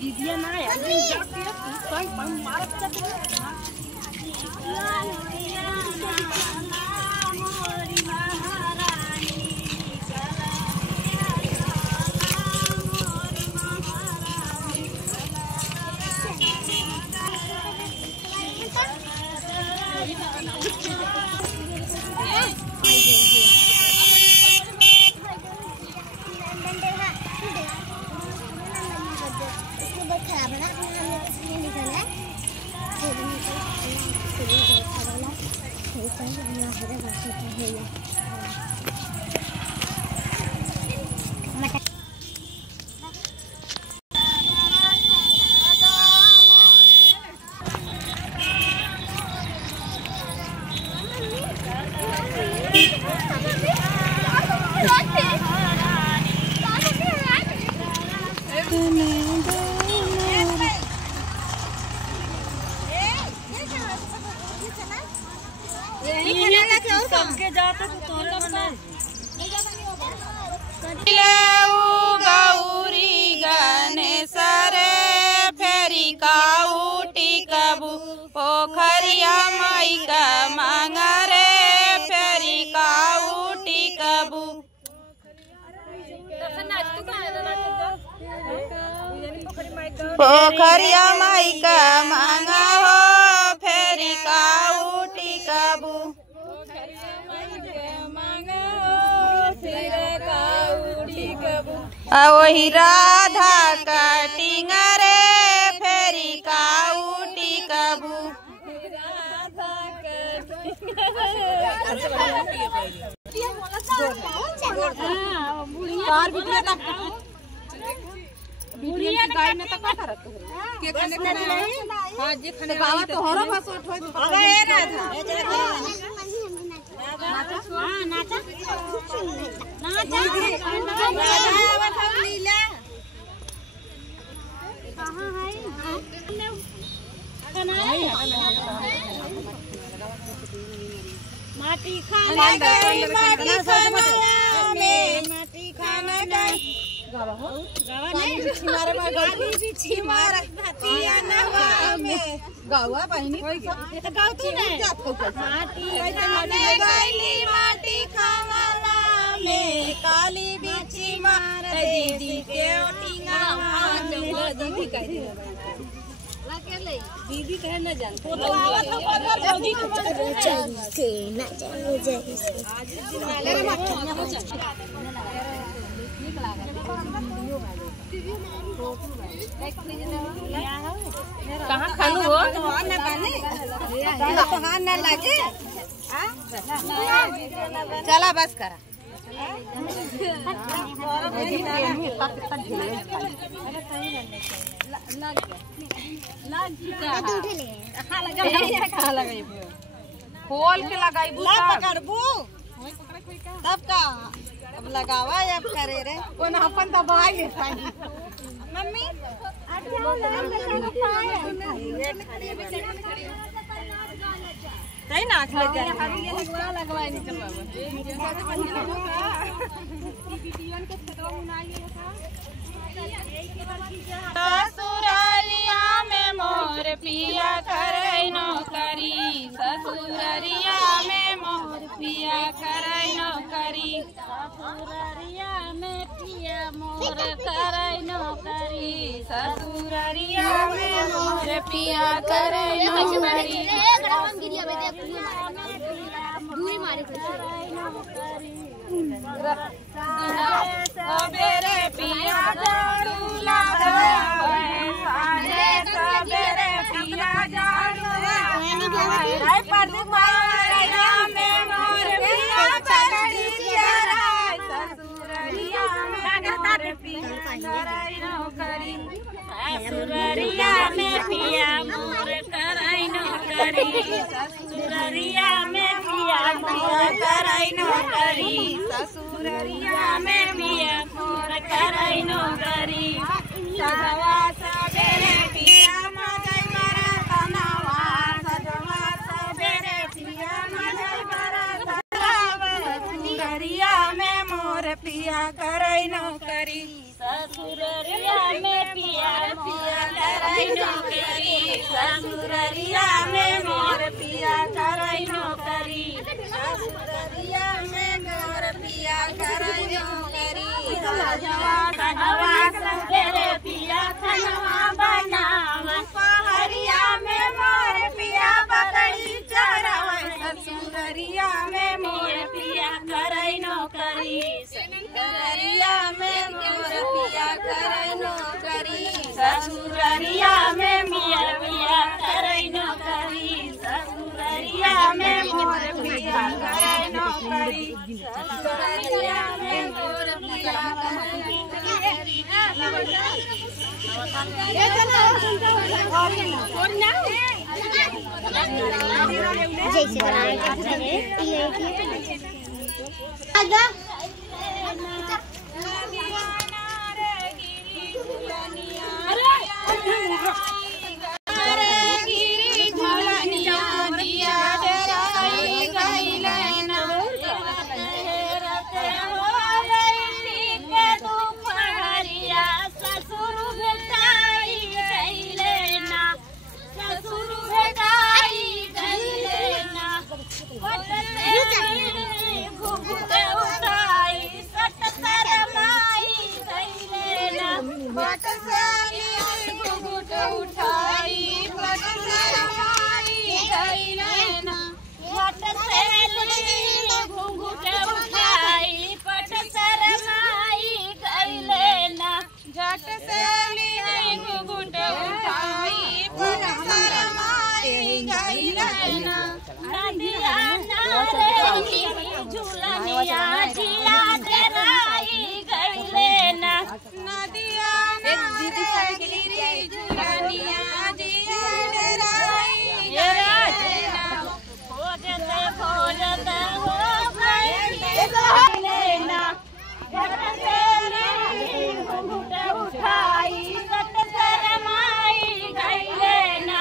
दीदिया ना यार कोई मार सबके जाते तो तोरे बना गौरी गणेश रे फेरी काउटी कबू पोखरिया माई का मांग रे फेरी काउटी कबू पोखरिया माई का मांग हो फेरी काउटी कबू वही राधा कटिंग रे फेरी काउटी कबू बुढ़िया गाय में तो का करत के कने हां जे खने गावा तो हरो फसोट होय अबे ए राधा नाचा हां नाचा नाचा लीला कहां है माटी खाना माटी खाना गावा हो गावा नहीं बिछी मारे गाली बिछी मार भातिया नवा में गावा बहिनी ये तो गाव तू नहीं माटी खाने गईली माटी खावाला में काली बिछी मार दीदी के ओटिंगा दीदी कह दे दीदी कहे न जान तो आवत हो जल्दी के ना जाने जाए आज ले रे मत कहाँ खालू हो कहाँ न लगे चला बस करा खोल के लगाई तब का अब लगावा अब करे रे कोन अपन दबाई लेता मम्मी कहीं ना ले जा लगवाए निकलवा ससुरालिया में मोर पिया करे नौकरी ससुरालिया में मोर पिया करे नौकरी ससुरालिया में पिया मोर करे नौकरी ससुरालिया में मोर पिया करे नौकरी दूरी मारे सबेरे पिया झाड़ू लगावे सबेरे पिया झाड़ू लगावे परदीप माया में मोर पिया चढ़ी चराय ससुररिया में पिया कराई नौकरी ससुररिया में पिया मोर कराई नौकरी नौकरी ससुररिया में पिया मोर कराई नौकरी ससुररिया में पिया मोर कराई नौकरी सजवा सबेरे पिया मजई बरा तनवा सजवा सबेरे पिया मजई बरा ससुररिया में मोर पिया कराई नौकरी ससुररिया में पिया कराई नौकरी ससुररिया में मोर पिया कराई नौकरी ससुररिया में मोर पिया कराई नौकरी सजवा सजवा सबेरे पिया खनवा बनावा पहरिया में मोर पिया बकरी चरावा ससुररिया में मोर पिया कराई नौकरी ससुररिया में मोर पिया कराई नौकरी ससुररिया में मिया पिया कराई नौकरी ससुररिया में मोर पिया कराई नौकरी ससुररिया में मोर पिया कराई जैसे आगा झूलनिया जिया तेराई गईले ना नदिया दीदी झूलनिया जिया तेराई गईले ना खोजते खोजते हो गईले ना झटसे घुंघट उठाई सट शरमाई गईले ना